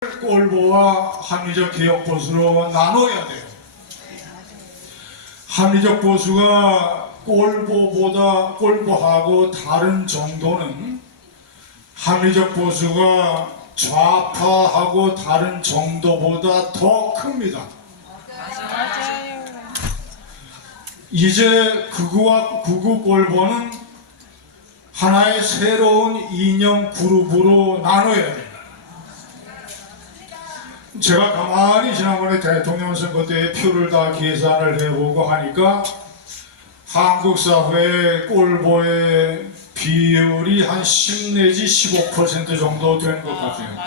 꼴보와 합리적 개혁 보수로 나눠야 돼요. 합리적 보수가 꼴보하고 다른 정도는 합리적 보수가 좌파하고 다른 정도보다 더 큽니다. 맞아요. 이제 극우와 극우 꼴보는 하나의 새로운 이념 그룹으로 나눠야 돼요. 제가 가만히 지난번에 대통령 선거 때 표를 다 계산을 해보고 하니까 한국 사회의 꼴보의 비율이 한 10 내지 15% 정도 된 것 같아요.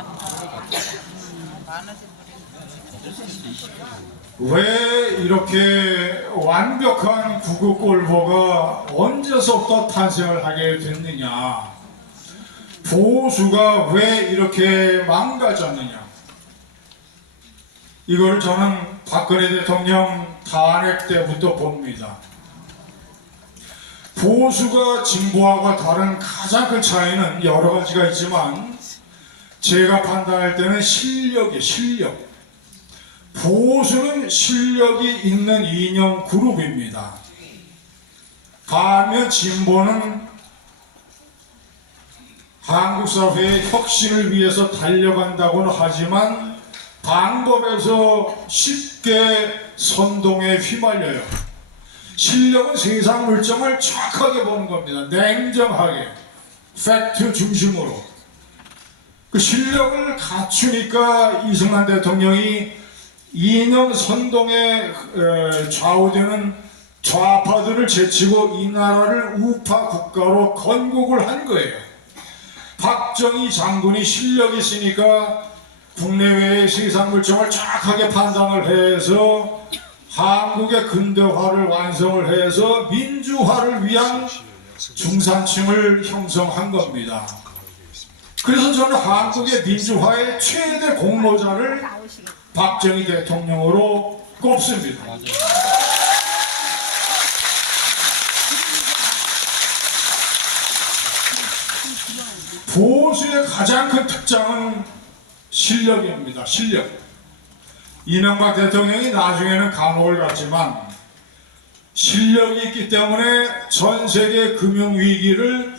왜 이렇게 완벽한 극우 꼴보가 언제서부터 탄생을 하게 됐느냐? 보수가 왜 이렇게 망가졌느냐? 이걸 저는 박근혜 대통령 탄핵 때부터 봅니다. 보수가 진보하고 다른 가장 큰 차이는 여러 가지가 있지만 제가 판단할 때는 실력이에요. 실력. 보수는 실력이 있는 이념 그룹입니다. 반면 진보는 한국 사회의 혁신을 위해서 달려간다고는 하지만 방법에서 쉽게 선동에 휘말려요. 실력은 세상 물정을 정확하게 보는 겁니다. 냉정하게, 팩트 중심으로. 그 실력을 갖추니까 이승만 대통령이 이념 선동에 좌우되는 좌파들을 제치고 이 나라를 우파 국가로 건국을 한 거예요. 박정희 장군이 실력이 있으니까 국내외의 세상 물정을 정확하게 판단을 해서 한국의 근대화를 완성을 해서 민주화를 위한 중산층을 형성한 겁니다. 그래서 저는 한국의 민주화의 최대 공로자를 박정희 대통령으로 꼽습니다. 보수의 가장 큰 특장은 실력입니다. 실력. 이명박 대통령이 나중에는 감옥을 갔지만 실력이 있기 때문에 전 세계 금융위기를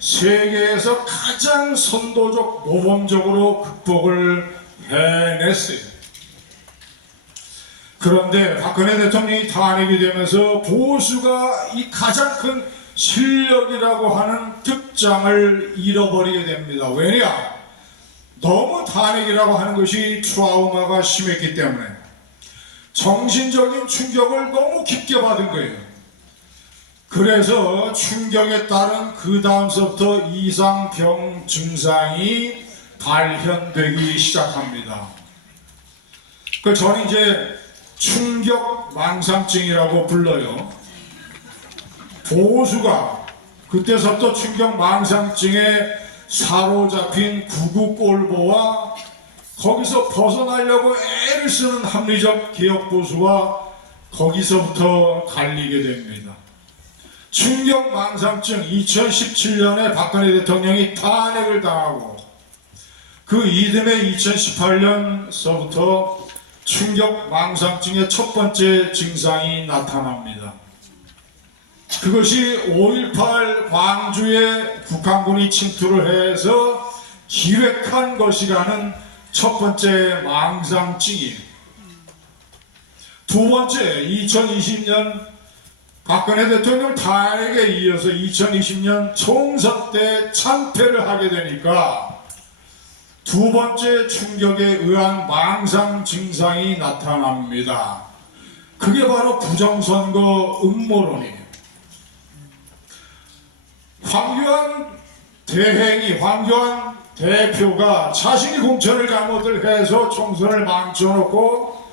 세계에서 가장 선도적 모범적으로 극복을 해냈어요. 그런데 박근혜 대통령이 탄핵이 되면서 보수가 이 가장 큰 실력이라고 하는 특장을 잃어버리게 됩니다. 왜냐? 너무 탄핵이라고 하는 것이 트라우마가 심했기 때문에 정신적인 충격을 너무 깊게 받은 거예요. 그래서 충격에 따른 그 다음서부터 이상병 증상이 발현되기 시작합니다. 그 저는 이제 충격 망상증이라고 불러요. 보수가 그때서부터 충격 망상증에 사로잡힌 극우 꼴보와 거기서 벗어나려고 애를 쓰는 합리적 개혁 보수와 거기서부터 갈리게 됩니다. 충격 망상증 2017년에 박근혜 대통령이 탄핵을 당하고 그 이듬해 2018년서부터 충격 망상증의 첫 번째 증상이 나타납니다. 그것이 5.18 광주에 북한군이 침투를 해서 기획한 것이라는 첫 번째 망상증이에요. 두 번째, 2020년 박근혜 대통령 탄핵에 이어서 2020년 총선 때 참패를 하게 되니까 두 번째 충격에 의한 망상 증상이 나타납니다. 그게 바로 부정선거 음모론이에요. 황교안 대표가 자신이 공천을 잘못을 해서 총선을 망쳐놓고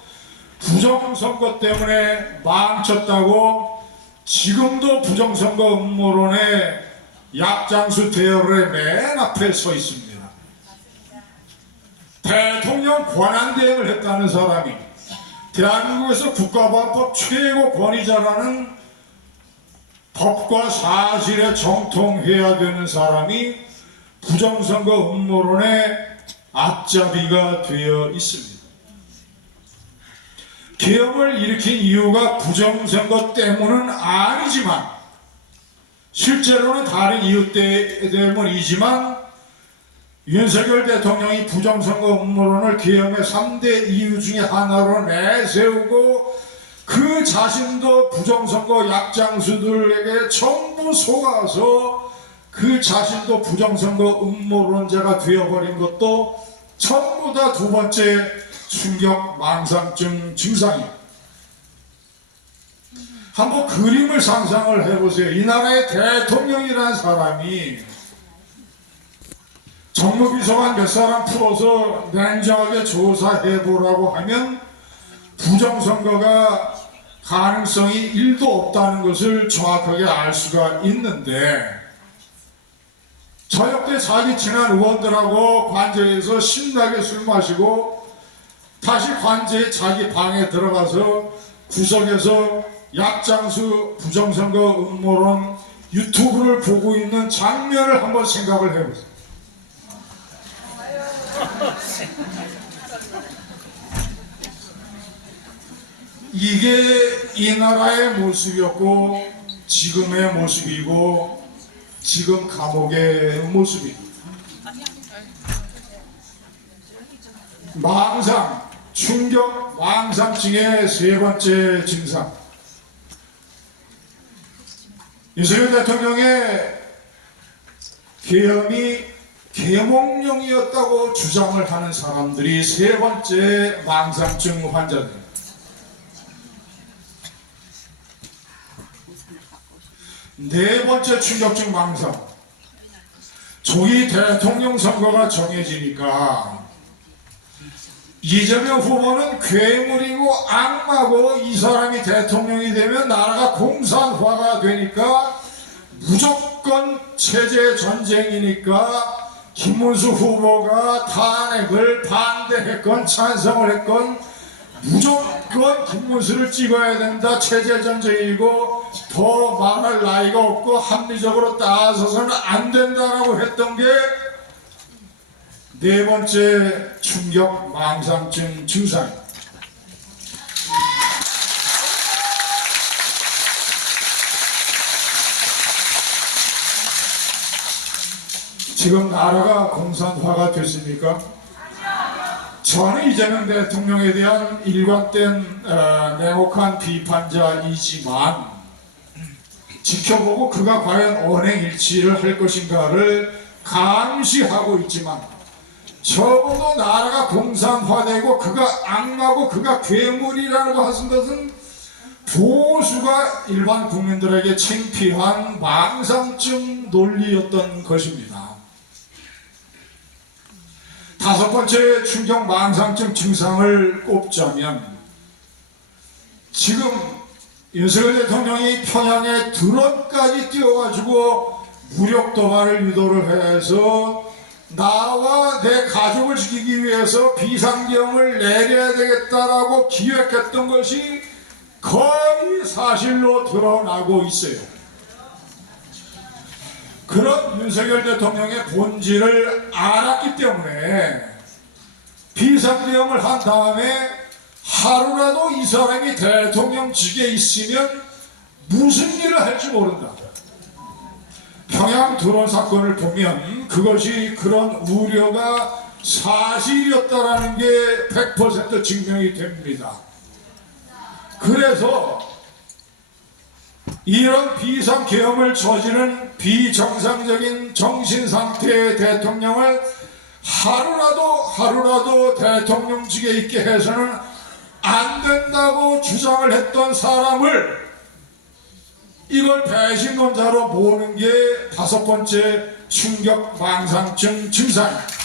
부정선거 때문에 망쳤다고 지금도 부정선거 음모론의 약장수 대열의 맨 앞에 서 있습니다. 대통령 권한대행을 했다는 사람이 대한민국에서 국가보안법 최고 권위자라는 법과 사실에 정통해야 되는 사람이 부정선거 음모론에 앞잡이가 되어 있습니다. 계엄을 일으킨 이유가 부정선거 때문은 아니지만 실제로는 다른 이유 때문이지만 윤석열 대통령이 부정선거 음모론을 계엄의 3대 이유 중에 하나로 내세우고 그 자신도 부정선거 약장수들에게 전부 속아서 그 자신도 부정선거 음모론자가 되어버린 것도 전부 다 두 번째 충격 망상증 증상이에요. 한번 그림을 상상을 해보세요. 이 나라의 대통령이라는 사람이 정무비서관 몇 사람 풀어서 냉정하게 조사해보라고 하면 부정선거가 가능성이 1도 없다는 것을 정확하게 알 수가 있는데 저녁 때 자기 친한 의원들하고 관저에서 신나게 술 마시고 다시 관저에 자기 방에 들어가서 구석에서 약장수 부정선거 음모론 유튜브를 보고 있는 장면을 한번 생각을 해보세요. 이게 이 나라의 모습이었고 지금의 모습이고 지금 감옥의 모습입니다. 망상, 충격 망상증의 세 번째 증상. 윤석열 대통령의 계엄이 계몽령이었다고 주장을 하는 사람들이 세 번째 망상증 환자들입니다. 네 번째 충격증 망상. 조기 대통령 선거가 정해지니까 이재명 후보는 괴물이고 악마고 이 사람이 대통령이 되면 나라가 공산화가 되니까 무조건 체제 전쟁이니까 김문수 후보가 탄핵을 반대했건 찬성을 했건 무조건 김문수를 찍어야 된다. 체제 전쟁이고 더 말할 나이가 없고 합리적으로 따서서는 안 된다라고 했던 게 네 번째 충격 망상증 증상입니다. 지금 나라가 공산화가 됐습니까? 저는 이재명 대통령에 대한 일관된 냉혹한 비판자이지만 지켜보고 그가 과연 언행일치를 할 것인가를 감시하고 있지만 적어도 나라가 공산화되고 그가 악마고 그가 괴물이라고 하신 것은 보수가 일반 국민들에게 창피한 망상증 논리였던 것입니다. 다섯 번째 충격 망상증 증상을 꼽자면 지금 윤석열 대통령이 평양에 드론까지 띄워가지고 무력 도발을 유도를 해서 나와 내 가족을 지키기 위해서 비상경을 내려야 되겠다라고 기획했던 것이 거의 사실로 드러나고 있어요. 그런 윤석열 대통령의 본질을 알았기 때문에 비상경을 한 다음에 하루라도 이 사람이 대통령직에 있으면 무슨 일을 할지 모른다. 평양 드론 사건을 보면 그것이 그런 우려가 사실이었다라는 게 100% 증명이 됩니다. 그래서 이런 비상계엄을 저지른 비정상적인 정신상태의 대통령을 하루라도 대통령직에 있게 해서는 안 된다고 주장을 했던 사람을 이걸 배신론자로 모으는 게 다섯 번째 충격 망상증 증상입니다.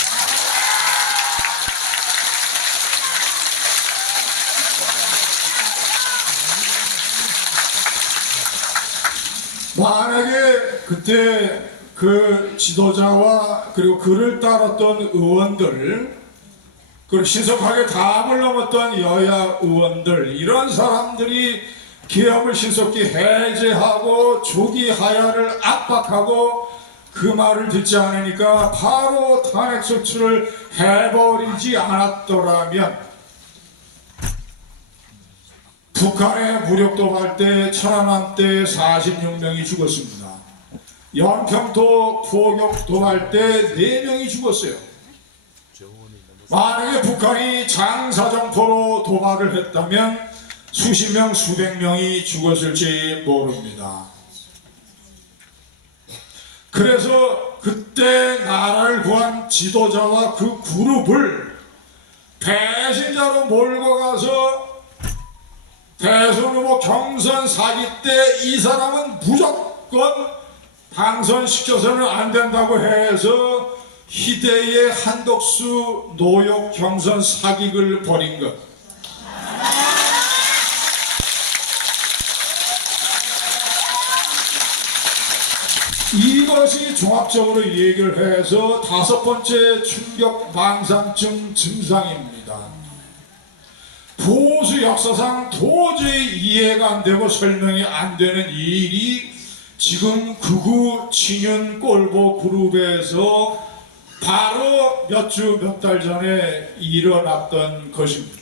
만약에 그때 그 지도자와 그리고 그를 따랐던 의원들 그리고 신속하게 담을 넘었던 여야 의원들 이런 사람들이 계엄을 신속히 해제하고 조기 하야를 압박하고 그 말을 듣지 않으니까 바로 탄핵 소추를 해버리지 않았더라면 북한의 무력 도발 때 천안함 때 46명이 죽었습니다. 연평도 포격 도발 때 4명이 죽었어요. 만약에 북한이 장사정포로 도발을 했다면 수십 명, 수백 명이 죽었을지 모릅니다. 그래서 그때 나라를 구한 지도자와 그 그룹을 배신자로 몰고 가서 대선 후보 경선 사기 때 이 사람은 무조건 당선시켜서는 안 된다고 해서 희대의 한덕수 노역 경선 사기를 벌인 것. 이것이 종합적으로 얘기를 해서 5번째 충격 망상증 증상입니다. 보수 역사상 도저히 이해가 안 되고 설명이 안 되는 일이 지금 극우 친윤 꼴보 그룹에서 바로 몇 주 몇 달 전에 일어났던 것입니다.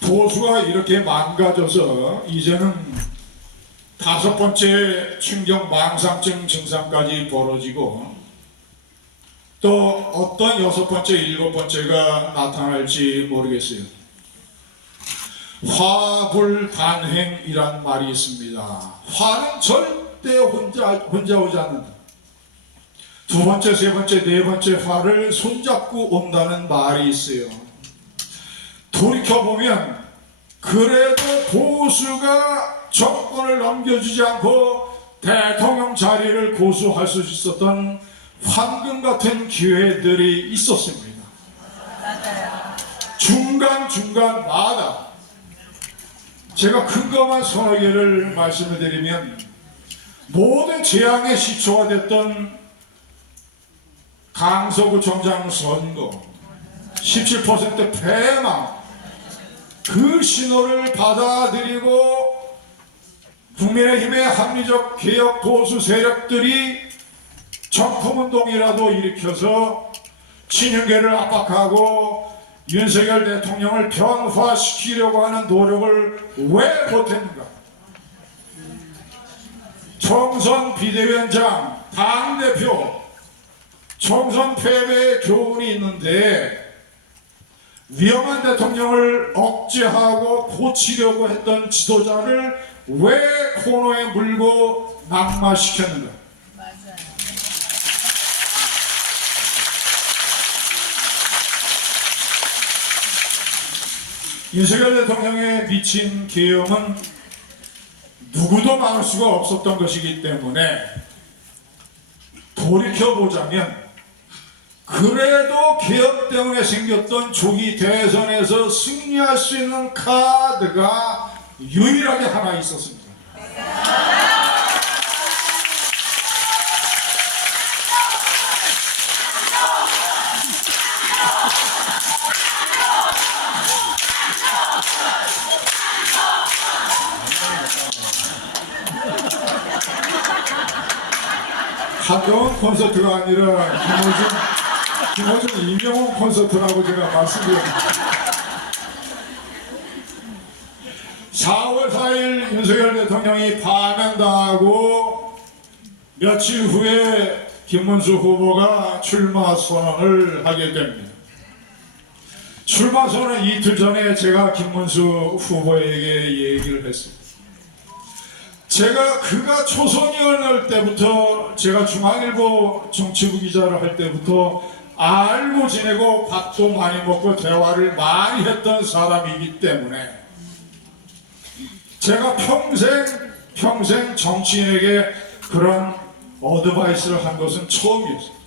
보수가 이렇게 망가져서 이제는 5번째 충격 망상증 증상까지 벌어지고 또 어떤 6번째, 7번째가 나타날지 모르겠어요. 화불단행이란 말이 있습니다. 화는 절대 혼자 오지 않는다. 2번째, 3번째, 4번째 화를 손잡고 온다는 말이 있어요. 돌이켜보면 그래도 보수가 정권을 넘겨주지 않고 대통령 자리를 고수할 수 있었던 황금 같은 기회들이 있었습니다. 중간중간마다 제가 큰 것만 서너 개를 말씀을 드리면 모든 재앙의 시초가 됐던 강서구청장 선거 17% 패망 그 신호를 받아들이고 국민의힘의 합리적 개혁 보수 세력들이 정풍운동이라도 일으켜서 친윤계를 압박하고 윤석열 대통령을 변화시키려고 하는 노력을 왜 못했는가? 총선 비대위원장, 당대표, 총선 패배의 교훈이 있는데 위험한 대통령을 억제하고 고치려고 했던 지도자를 왜 코너에 물고 낙마시켰는가? 윤석열 대통령의 미친 계엄은 누구도 막을 수가 없었던 것이기 때문에 돌이켜보자면 그래도 계엄 때문에 생겼던 조기 대선에서 승리할 수 있는 카드가 유일하게 하나 있었습니다. 한동훈 콘서트가 아니라 김호중 이명훈 콘서트라고 제가 말씀드립니다. 4월 4일 윤석열 대통령이 파면당하고 며칠 후에 김문수 후보가 출마 선언을 하게 됩니다. 출마 선언 이틀 전에 제가 김문수 후보에게 얘기를 했습니다. 제가 그가 초선의원을 때부터 제가 중앙일보 정치부 기자를 할 때부터 알고 지내고 밥도 많이 먹고 대화를 많이 했던 사람이기 때문에 제가 평생 정치인에게 그런 어드바이스를 한 것은 처음이었어요.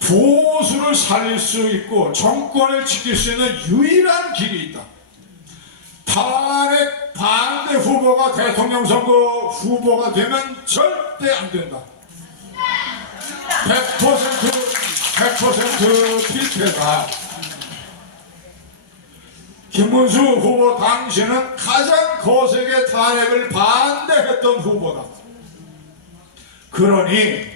보수를 살릴 수 있고 정권을 지킬 수 있는 유일한 길이 있다. 탄핵 반대 후보가 대통령 선거 후보가 되면 절대 안 된다. 100% 필패다. 김문수 후보 당시는 가장 거세게 탄핵을 반대했던 후보다. 그러니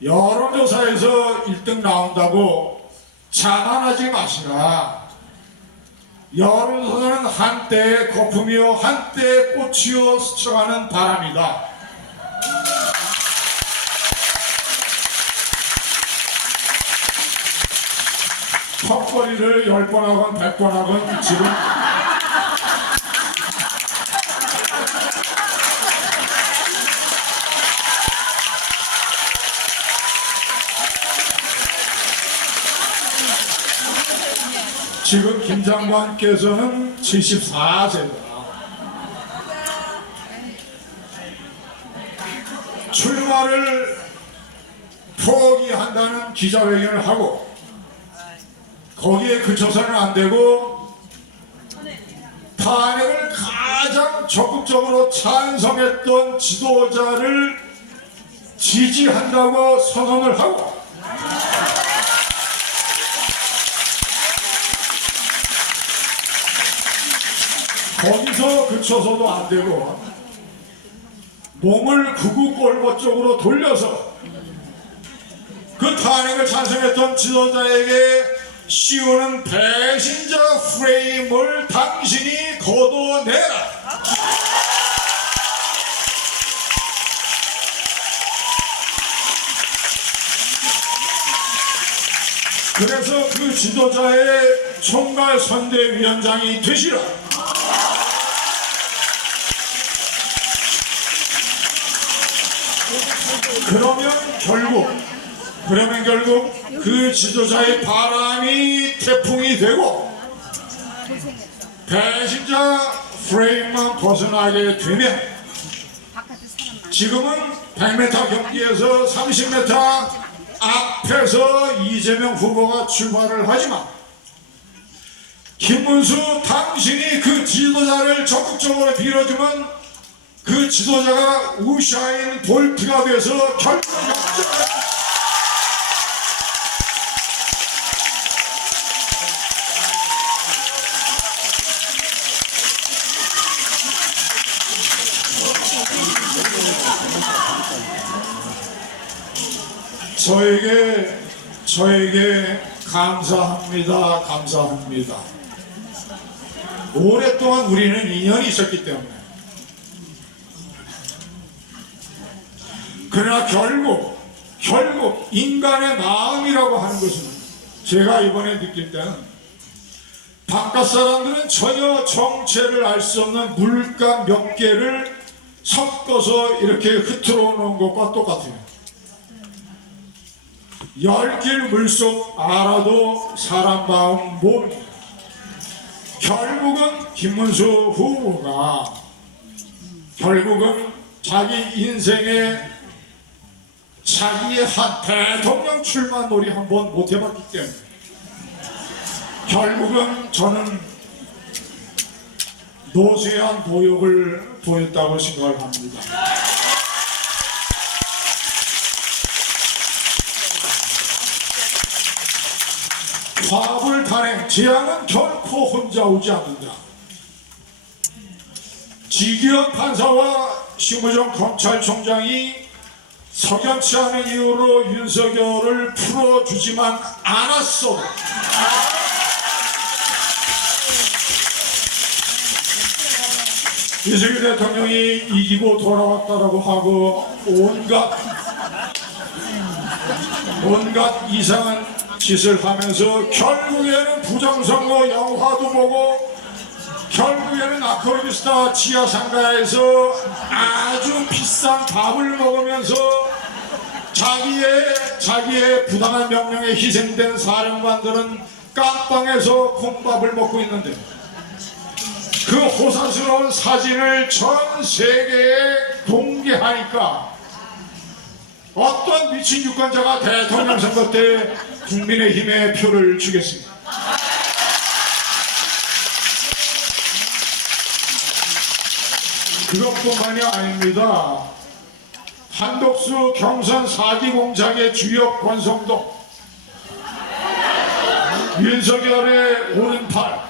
여론조사에서 1등 나온다고 자만하지 마시라. 여론조사는 한때의 거품이요 한때의 꽃이요 스쳐가는 바람이다. 턱걸이를 10번 하건 100번 하건 지금 지금 김 장관께서는 74세다. 출마를 포기한다는 기자회견을 하고 거기에 그쳐서는 안 되고 탄핵을 가장 적극적으로 찬성했던 지도자를 지지한다고 선언을 하고 거기서 그쳐서도 안 되고 몸을 극우 꼴보 쪽으로 돌려서 그 탄핵을 찬성했던 지도자에게 씌우는 배신자 프레임을 당신이 걷어내라. 그래서 그 지도자의 총괄 선대위원장이 되시라. 그러면 결국 그 지도자의 바람이 태풍이 되고 배신자 프레임만 벗어나게 되면 지금은 100m 경기에서 30m 앞에서 이재명 후보가 출발을 하지만 김문수 당신이 그 지도자를 적극적으로 밀어주면 그 지도자가 우샤인 볼트가 돼서 결국 저에게 감사합니다. 감사합니다. 오랫동안 우리는 인연이 있었기 때문에. 그러나 결국 인간의 마음이라고 하는 것은 제가 이번에 느낄 때는 바깥 사람들은 전혀 정체를 알 수 없는 물감 몇 개를 섞어서 이렇게 흐트러 놓은 것과 똑같아요. 10길 물속 알아도 사람 마음 모릅니다. 결국은 김문수 후보가 결국은 자기 인생에 자기의 한 대통령 출마 놀이 한번 못 해봤기 때문에 결국은 저는 노쇠한 모욕을 보였다고 생각을 합니다. 화불 단행 재앙은 결코 혼자 오지 않는다. 지기현 판사와 심우정 검찰총장이 석연치 않은 이유로 윤석열을 풀어주지만 않았어. 윤석열 대통령이 이기고 돌아왔다라고 하고 온갖 이상한 짓을 하면서 결국에는 부정선거 영화도 보고 결국에는 아크로비스타 지하상가에서 아주 비싼 밥을 먹으면서 자기의 부당한 명령에 희생된 사령관들은 깜빵에서 콩밥을 먹고 있는데 그 호사스러운 사진을 전 세계에 공개하니까 어떤 미친 유권자가 대통령 선거 때 국민의힘에 표를 주겠습니다. 그것뿐만이 아닙니다. 한덕수 경선 사기 공작의 주역 권성동, 윤석열의 오른팔,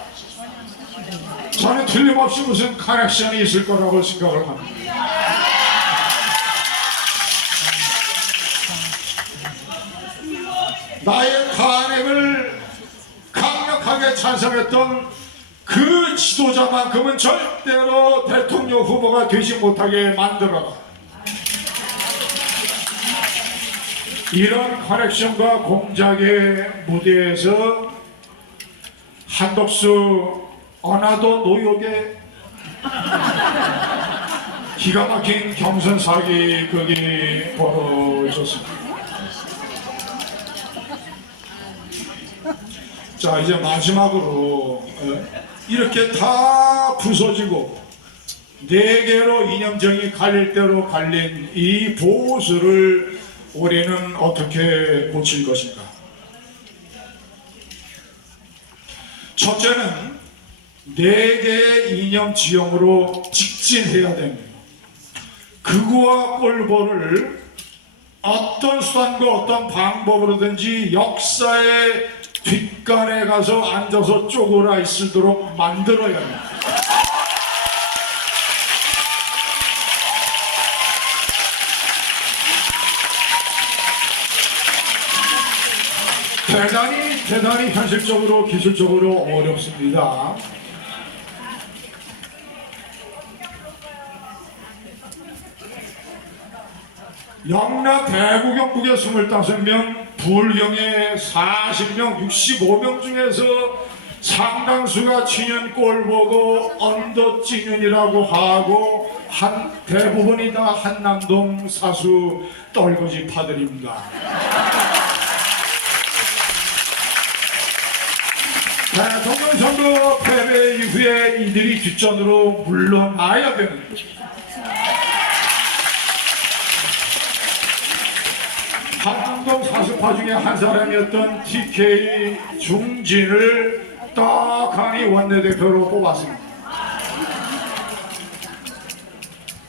저는 틀림없이 무슨 커넥션이 있을 거라고 생각을 합니다. 나의 탄핵을 강력하게 찬성했던 그 지도자만큼은 절대로 대통령 후보가 되지 못하게 만들어라. 이런 커넥션과 공작의 무대에서 한덕수 어나더 노역의 기가 막힌 경선 사기극이 벌어졌습니다. 자, 이제 마지막으로 이렇게 다 부서지고 네 개로 이념정이 갈릴 대로 갈린 이 보수를 우리는 어떻게 고칠 것인가? 첫째는 네 개의 이념 지형으로 직진해야 됩니다. 극우와 꼴보를 어떤 수단과 어떤 방법으로든지 역사의 뒷간에 가서 앉아서 쪼그라 있도록 만들어야 합니다. 대단히 현실적으로 기술적으로 어렵습니다. 영남 대구 경북의 25명, 불경의 40명, 65명 중에서 상당수가 친윤 꼴보고 언더찐윤이라고 하고 대부분이 다 한남동 사수 떨거지파들입니다. 대통령 선거 패배 이후에 이들이 뒷전으로 물러나야 되는 것입니다. 한남동 사수파 중에 한 사람이었던 TK 중진을 떡하니 원내대표로 뽑았습니다.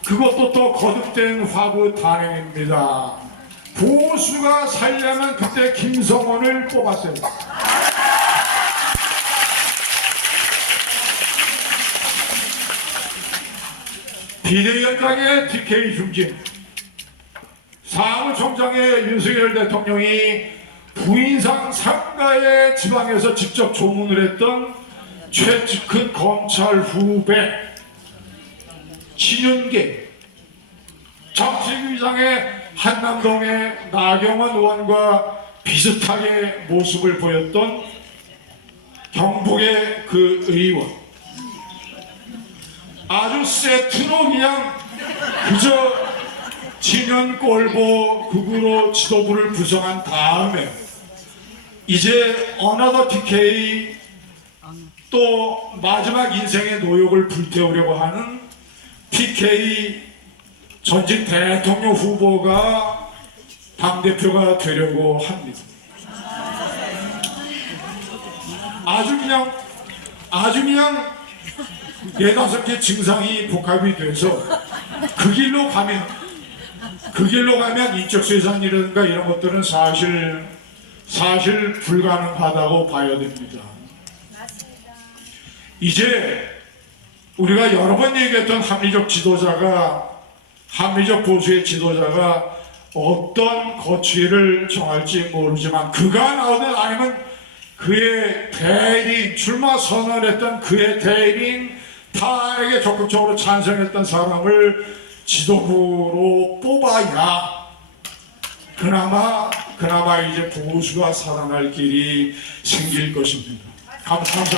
그것도 또 거듭된 화부 탄핵입니다. 보수가 살려면 그때 김성원을 뽑았어요. 비대위원장의 TK 중진, 사무총장의 윤석열 대통령이 부인상 상가의 지방에서 직접 조문을 했던 최측근 검찰 후배 신윤계, 정치위장의 한남동의 나경원 의원과 비슷하게 모습을 보였던 경북의 그 의원, 아주 세트로 그냥 그저 친윤 꼴보 극우로 지도부를 구성한 다음에 이제 어나더 TK 또 마지막 인생의 노역을 불태우려고 하는 TK 전직 대통령 후보가 당대표가 되려고 합니다. 아주 그냥 4-5개 증상이 복합이 돼서 그 길로 가면 인적 세상이라든가 이런 것들은 사실 불가능하다고 봐야 됩니다. 이제 우리가 여러 번 얘기했던 합리적 보수의 지도자가 어떤 거취를 정할지 모르지만 그가 나오든 아니면 그의 대리인, 출마 선언했던 그의 대리인 탄핵에 적극적으로 찬성했던 사람을 지도부로 뽑아야 그나마 이제 보수가 살아날 길이 생길 것입니다. 감사합니다.